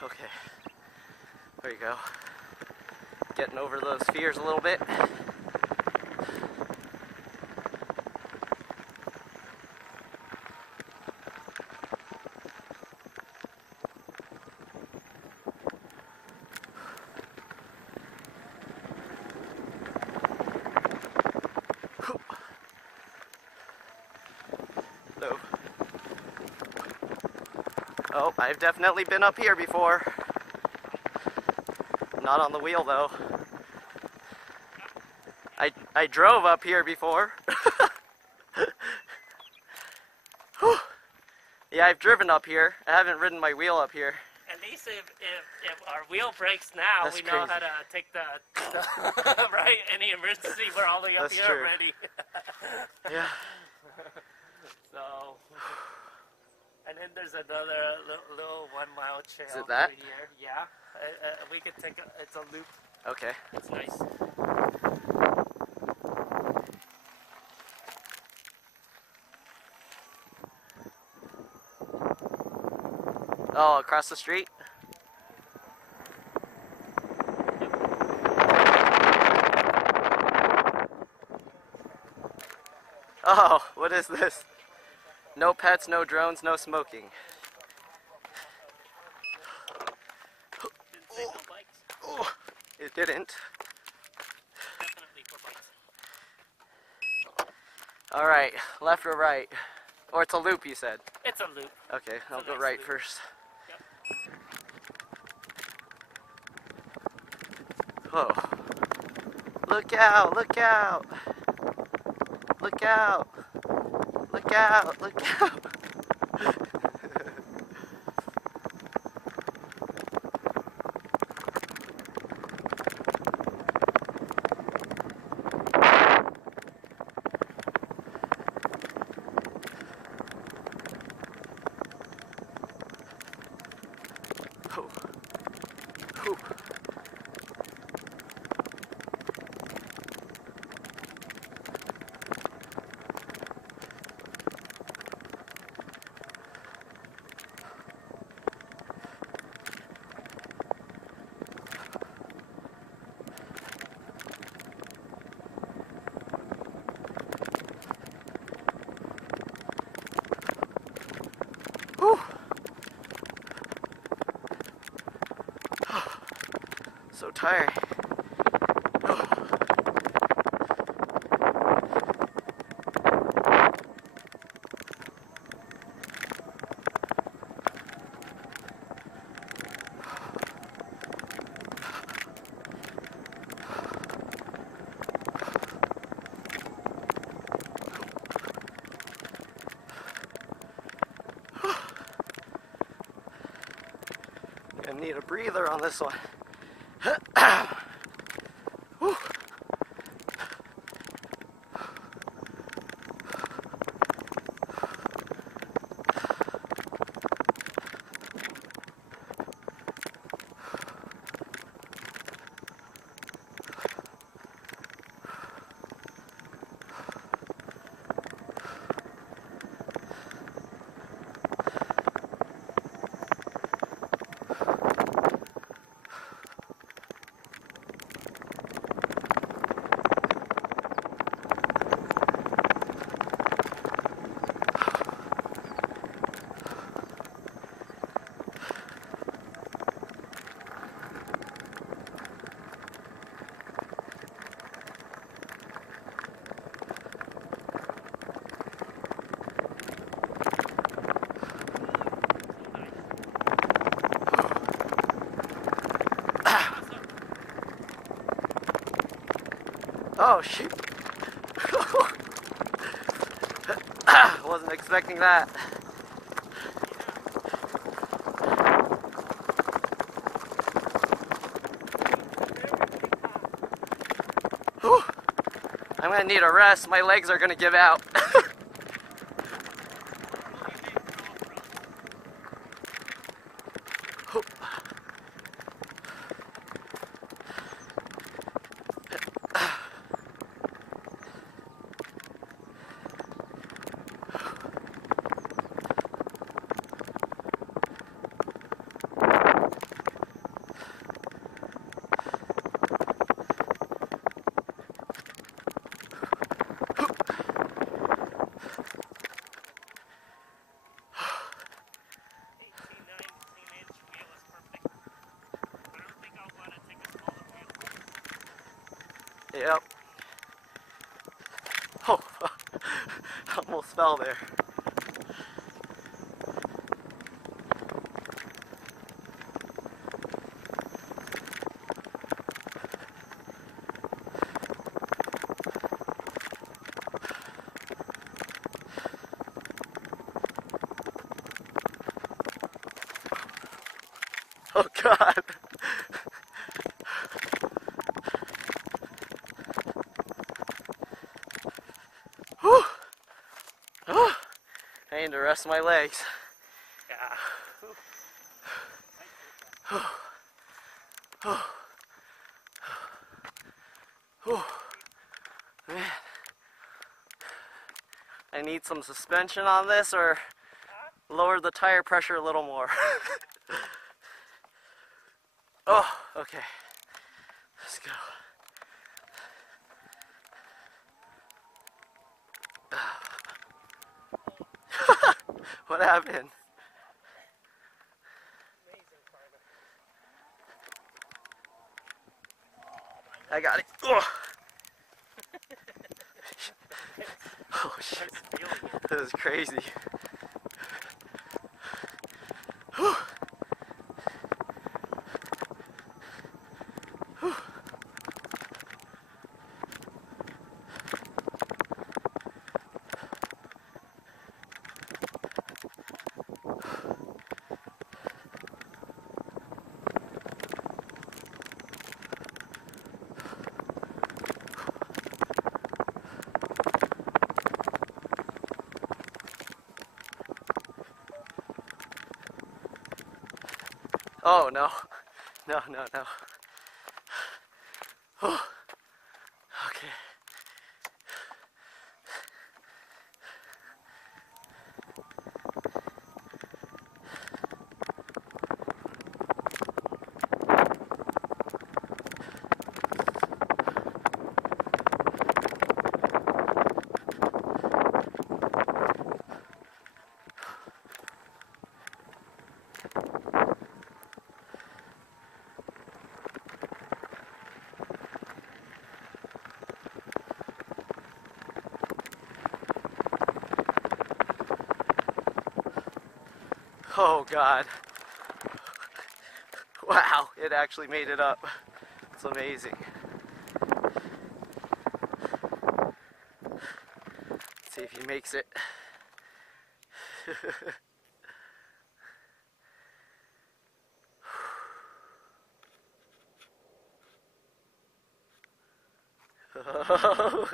Okay, there you go. Getting over those fears a little bit. So, oh, I've definitely been up here before. Not on the wheel though. I drove up here before. Yeah, I've driven up here. I haven't ridden my wheel up here. At least if our wheel breaks now, That's we crazy. know how to take the right, any emergency, we're all the way up That's here true. already. Yeah. So, and then there's another little 1 mile trail. Is it that? through here. Yeah, we could take it's a loop. Okay. It's nice. Oh, across the street? Oh, what is this? No pets, no drones, no smoking. Didn't say no bikes. Oh, it didn't. Definitely for bikes. Alright, left or right? Or it's a loop, you said? It's a loop. Okay, I'll a go nice right loop. first. Yep. Whoa. Look out, look out! Look out! Look out, look out! Oh. Whew. Whew. So tired. Gonna need a breather on this one. Whew. Oh shoot. Wasn't expecting that. Whew. I'm gonna need a rest. My legs are gonna give out. spell there. Oh God. Whew. Oh, I need to rest my legs. Yeah. Man. I need some suspension on this or lower the tire pressure a little more. Oh, okay. Let's go. What happened? I got it. Oh, oh shit. This is crazy. Whew. Whew. Oh no. No, no, no. Oh. Okay. Oh God. Wow, it actually made it up. It's amazing. Let's see if he makes it. Oh.